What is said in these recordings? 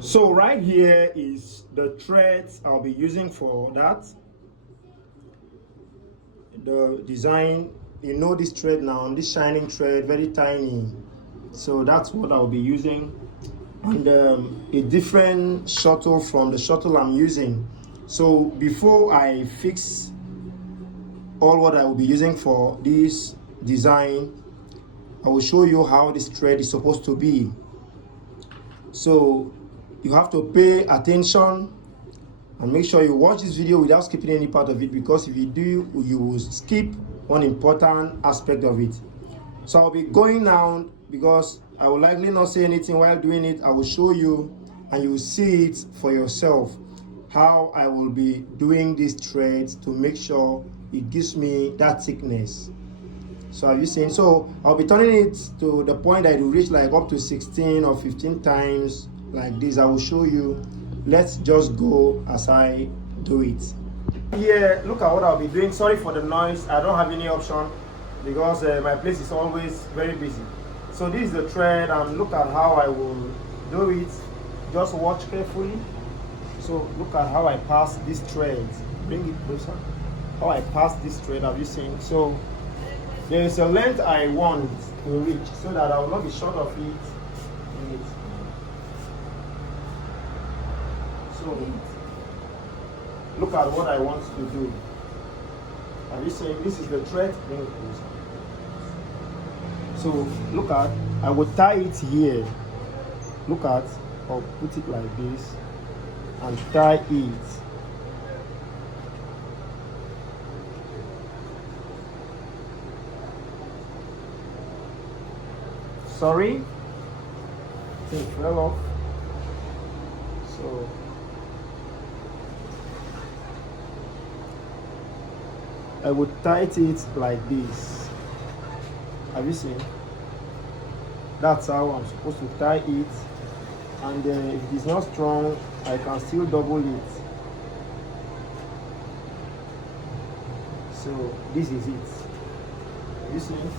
So right here is the threads I'll be using for that. The design, you know, this thread now, this shining thread, very tiny. So that's what I'll be using. And a different shuttle from the shuttle I'm using. So before I fix all what I will be using for this design, I will show you how this thread is supposed to be. So you have to pay attention and make sure you watch this video without skipping any part of it, because if you do, you will skip one important aspect of it. So I'll be going now because I will likely not say anything while doing it. I will show you and you will see it for yourself how I will be doing these threads to make sure it gives me that thickness. So have you seen? So I'll be turning it to the point that it will reach like up to 16 or 15 times like this. I will show you. Let's just go as I do it. Here, look at what I'll be doing. Sorry for the noise. I don't have any option because my place is always very busy. So this is the thread, and look at how I will do it. Just watch carefully. So look at how I pass this thread. Bring it closer. How I pass this thread, have you seen? So there is a length I want to reach so that I will not be short of it. So look at what I want to do. Have you seen? This is the thread. Bring it closer. So look at, I will tie it here. Look at, I'll put it like this and tie it. Sorry, I think it fell off. So I would tight it like this. Have you seen? That's how I'm supposed to tie it. And if it is not strong, I can still double it. So this is it. Have you seen?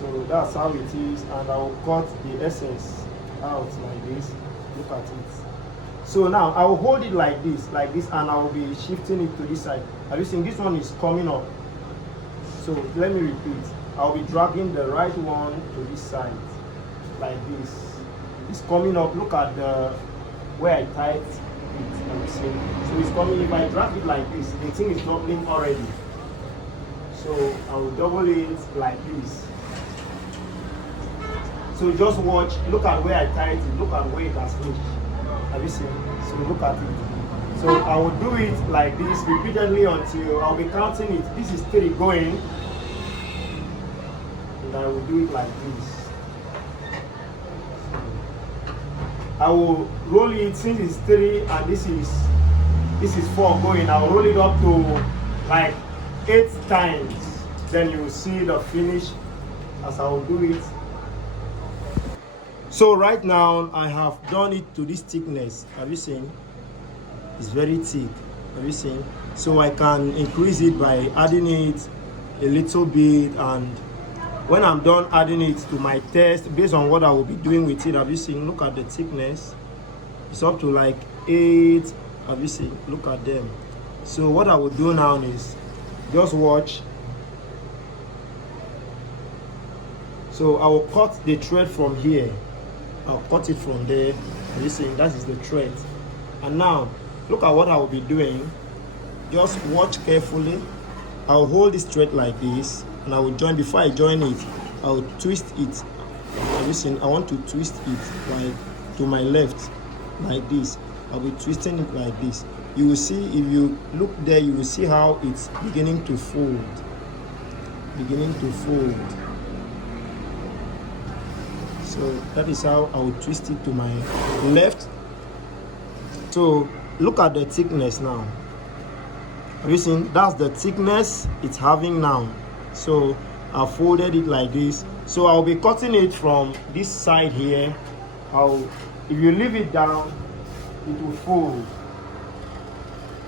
So that's how it is, and I will cut the excess out like this. Look at it. So now I will hold it like this, and I will be shifting it to this side. Have you seen? This one is coming up. So let me repeat. I'll be dragging the right one to this side, like this. It's coming up. Look at the where I tied it. Have you seen? So it's coming. If I drag it like this, the thing is doubling already. So I will double it like this. So just watch, look at where I tied it, look at where it has reached. Have you seen? So look at it. So I will do it like this repeatedly until I'll be counting it. This is 3 going. And I will do it like this. I will roll it since it's 3 and this is 4 going. I'll roll it up to like 8 times. Then you will see the finish as I will do it. So right now I have done it to this thickness. Have you seen? It's very thick. Have you seen? So I can increase it by adding it a little bit, and when I'm done adding it to my test based on what I will be doing with it, have you seen? Look at the thickness. It's up to like 8. Have you seen? Look at them. So what I will do now is just watch. So I will cut the thread from here. I'll cut it from there. You see, that is the thread. And now, look at what I will be doing. Just watch carefully. I'll hold this thread like this, and I will join. Before I join it, I will twist it. Listen, I want to twist it like to my left, like this. I'll be twisting it like this. You will see, if you look there, you will see how it's beginning to fold. Beginning to fold. So that is how I will twist it to my left. So look at the thickness now. Have you seen? That's the thickness it's having now. So I folded it like this. So I'll be cutting it from this side here. If you leave it down, it will fold.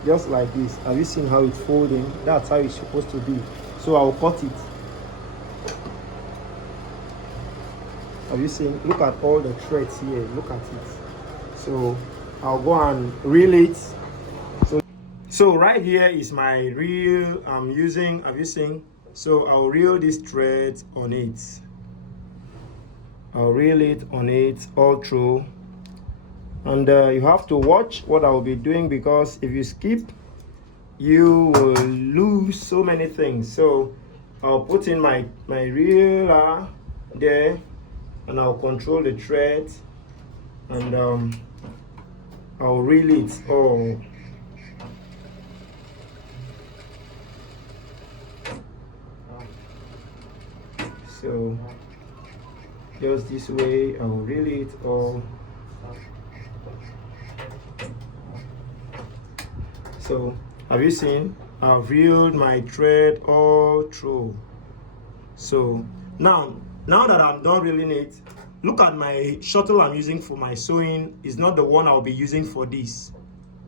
Just like this. Have you seen how it's folding? That's how it's supposed to be. So I'll cut it. Have you seen? Look at all the threads here. Look at it. So I'll go and reel it. So right here is my reel I'm using. Have you seen? So I'll reel this thread on it. I'll reel it on it all through. And you have to watch what I'll be doing, because if you skip, you will lose so many things. So I'll put in my reeler there, and I'll control the thread, and I'll reel it all. So just this way, I'll reel it all. So have you seen? I've reeled my thread all through. So now that I'm done reeling it, look at my shuttle I'm using for my sewing is not the one I'll be using for this.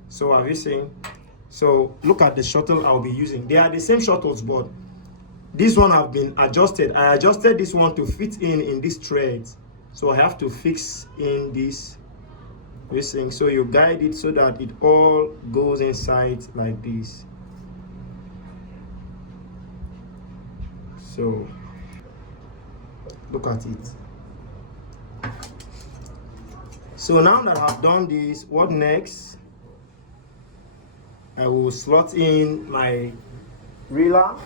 So have you seen? So look at the shuttle I'll be using. They are the same shuttles, but this one have been adjusted. I adjusted this one to fit in this thread. So I have to fix in this. So you guide it so that it all goes inside like this. So look at it. So now that I've done this, what next? I will slot in my reeler.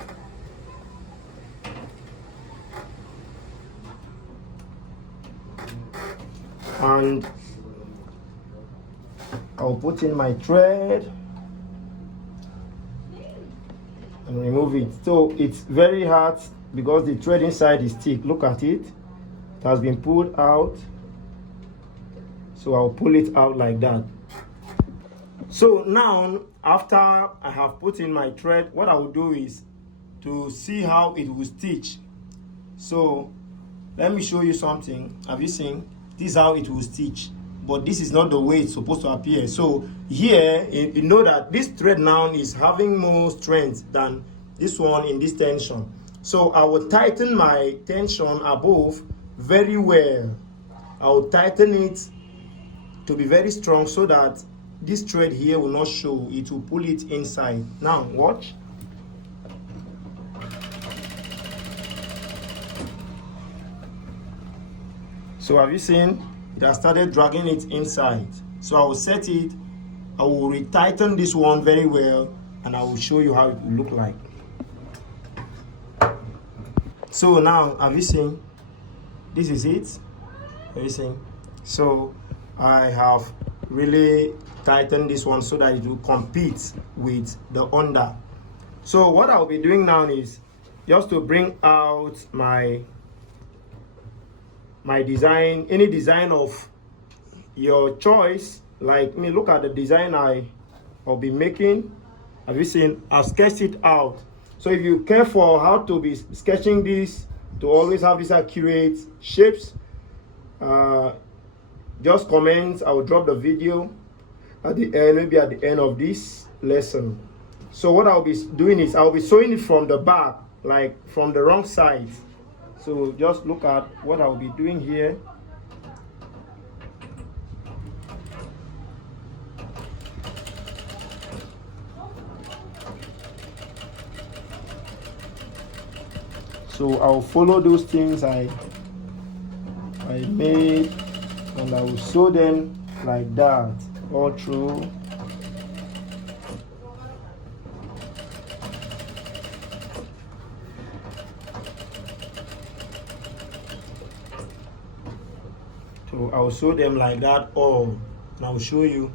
And I'll put in my thread and remove it. So it's very hard because the thread inside is thick. Look at it. It has been pulled out. So I'll pull it out like that. So now, after I have put in my thread, what I will do is to see how it will stitch. So let me show you something. Have you seen? This is how it will stitch. But this is not the way it's supposed to appear. So here, you know that this thread now is having more strength than this one in this tension. So I will tighten my tension above very well. I will tighten it to be very strong so that this thread here will not show. It will pull it inside. Now watch. So have you seen? It has started dragging it inside. So I will set it. I will retighten this one very well, and I will show you how it will look like. So now, have you seen? This is it. Have you seen? So I have really tightened this one so that it will compete with the under. So what I'll be doing now is just to bring out my design, any design of your choice. Like me, look at the design I'll be making. Have you seen? I've sketched it out. So if you care for how to be sketching this, to always have these accurate shapes, just comment. I will drop the video at the end, maybe at the end of this lesson. So what I'll be doing is I'll be sewing it from the back, like from the wrong side. So just look at what I'll be doing here. So I'll follow those things I made, and I will sew them like that all through. So I'll sew them like that all, and I'll show you.